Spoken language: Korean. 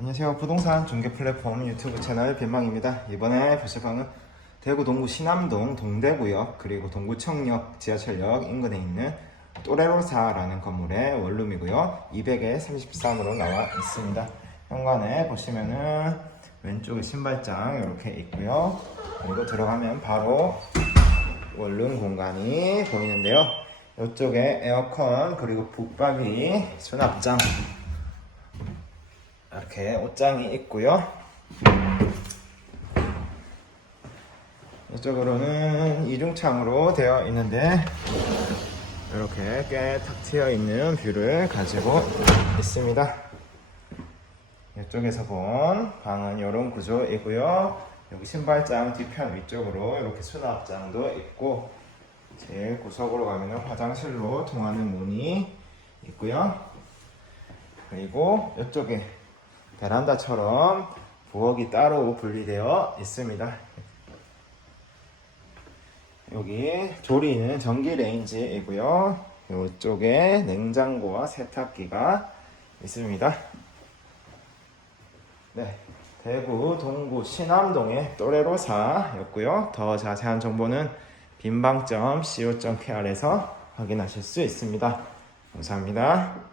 안녕하세요. 부동산 중개 플랫폼 유튜브 채널 빈방입니다. 이번에 보실 방은 대구 동구 신암동 동대구역 그리고 동구청역 지하철역 인근에 있는 또레로사라는 건물의 원룸이고요. 200에 33으로 나와 있습니다. 현관에 보시면은 왼쪽에 신발장 이렇게 있고요. 그리고 들어가면 바로 원룸 공간이 보이는데요. 이쪽에 에어컨 그리고 북박이 수납장 이렇게 옷장이 있고요. 이쪽으로는 이중창으로 되어 있는데 이렇게 꽤 탁 트여 있는 뷰를 가지고 있습니다. 이쪽에서 본 방은 이런 구조이고요. 여기 신발장 뒤편 위쪽으로 이렇게 수납장도 있고 제일 구석으로 가면 화장실로 통하는 문이 있고요. 그리고 이쪽에 베란다처럼 부엌이 따로 분리되어 있습니다. 여기 조리는 전기 레인지이고요. 이쪽에 냉장고와 세탁기가 있습니다. 네, 대구 동구 신암동의 또레로사였고요. 더 자세한 정보는 빈방점 co.kr에서 확인하실 수 있습니다. 감사합니다.